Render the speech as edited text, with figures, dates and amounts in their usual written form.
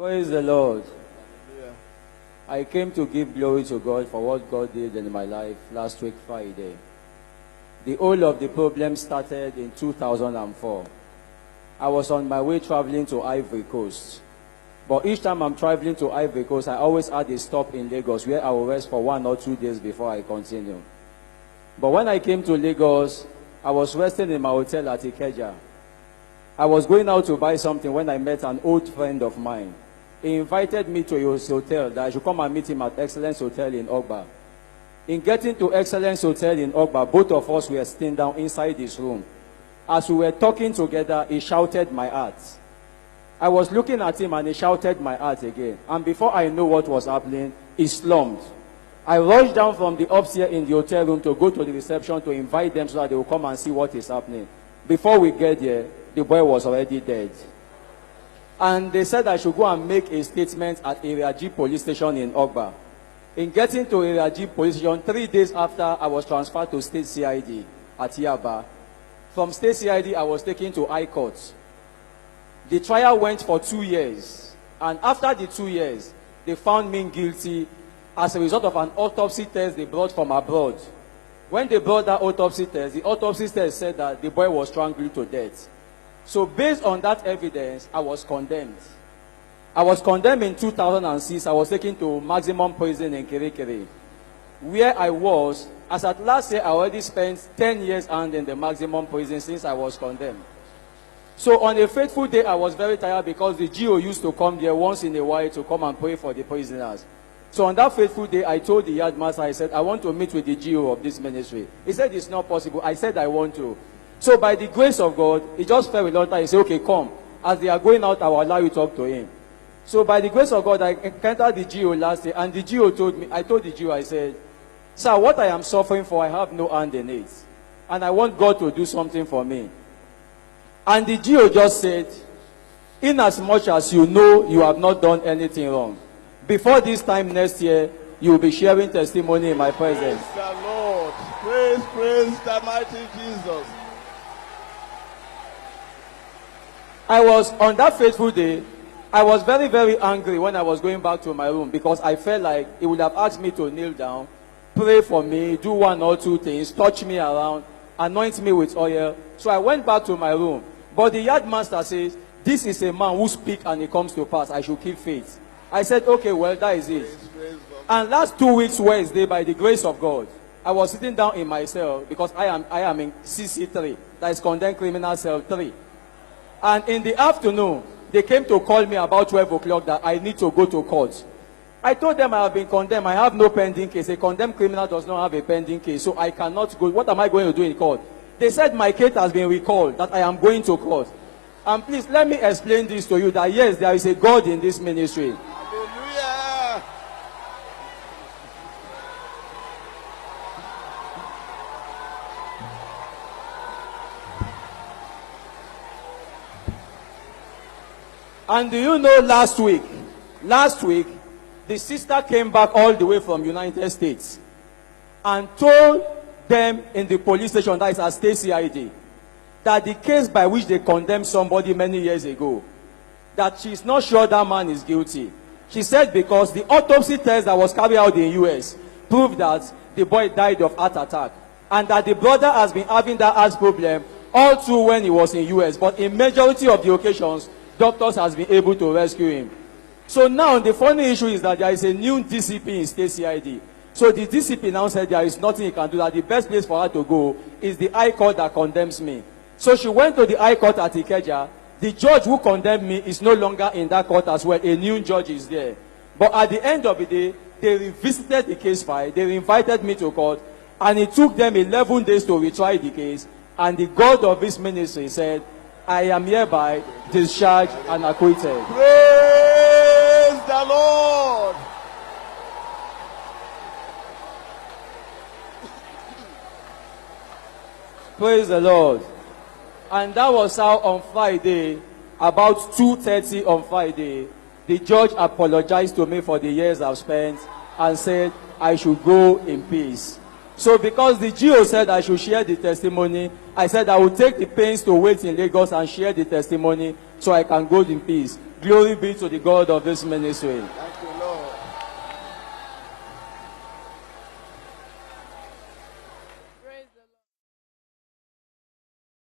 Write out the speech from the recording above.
Praise the Lord. Yeah. I came to give glory to God for what God did in my life last week, Friday. The whole of the problem started in 2004. I was on my way traveling to Ivory Coast. But each time I'm traveling to Ivory Coast, I always had a stop in Lagos where I will rest for 1 or 2 days before I continue. But when I came to Lagos, I was resting in my hotel at Ikeja. I was going out to buy something when I met an old friend of mine. He invited me to his hotel that I should come and meet him at Excellence Hotel in Ogba. In getting to Excellence Hotel in Ogba, both of us were sitting down inside his room. As we were talking together, he shouted my heart. I was looking at him and he shouted my heart again. And before I knew what was happening, he slumped. I rushed down from the upstairs in the hotel room to go to the reception to invite them so that they will come and see what is happening. Before we get there, the boy was already dead. And they said I should go and make a statement at Area G police station in Ogba. In getting to Area G police station, 3 days after, I was transferred to State CID at Yaba. From State CID, I was taken to High Court. The trial went for 2 years. And after the 2 years, they found me guilty as a result of an autopsy test they brought from abroad. When they brought that autopsy test, the autopsy test said that the boy was strangled to death. So based on that evidence, I was condemned. I was condemned in 2006. I was taken to maximum prison in Kirikiri, where I was, as at last year, I already spent 10 years in the maximum prison since I was condemned. So on a fateful day, I was very tired because the GO used to come there once in a while to come and pray for the prisoners. So on that fateful day, I told the yard master, I said, I want to meet with the GO of this ministry. He said, it's not possible. I said, I want to. So by the grace of God, he just fell reluctant. He said, okay, come. As they are going out, I will allow you to talk to him. So by the grace of God, I encountered the GO last day, and the GO told me, I told the GO, I said, sir, what I am suffering for, I have no hand in it. And I want God to do something for me. And the GO just said, in as much as you know you have not done anything wrong, before this time next year, you will be sharing testimony in my presence. Praise the Lord. Praise the mighty Jesus. I was, on that fateful day, I was very, very angry when I was going back to my room because I felt like he would have asked me to kneel down, pray for me, do 1 or 2 things, touch me around, anoint me with oil. So I went back to my room. But the yard master says, this is a man who speaks and it comes to pass. I should keep faith. I said, okay, well, that is it. And last 2 weeks, Wednesday, by the grace of God, I was sitting down in my cell because I am in CC3, that is condemned criminal cell 3. And in the afternoon, they came to call me about 12 o'clock that I need to go to court. I told them I have been condemned. I have no pending case. A condemned criminal does not have a pending case, so I cannot go. What am I going to do in court? They said my case has been recalled, that I am going to court. And please, let me explain this to you, that yes, there is a God in this ministry. Hallelujah. And do you know last week, the sister came back all the way from United States and told them in the police station, that is at State CID, that the case by which they condemned somebody many years ago, that she's not sure that man is guilty. She said because the autopsy test that was carried out in the US proved that the boy died of heart attack, and that the brother has been having that heart problem all through when he was in US, but in majority of the occasions, doctors has been able to rescue him. So now the funny issue is that there is a new DCP in State CID. So the DCP now said there is nothing he can do, that the best place for her to go is the High Court that condemns me. So she went to the High Court at Ikeja. The judge who condemned me is no longer in that court as well. A new judge is there. But at the end of the day, they revisited the case file. They invited me to court. And it took them 11 days to retry the case. And the God of this ministry said, I am hereby discharged and acquitted. Praise the Lord. Praise the Lord. And that was how on Friday, about 2:30 on Friday, the judge apologized to me for the years I've spent and said I should go in peace. So because the GO said I should share the testimony, I said I will take the pains to wait in Lagos and share the testimony so I can go in peace. Glory be to the God of this ministry. Thank you.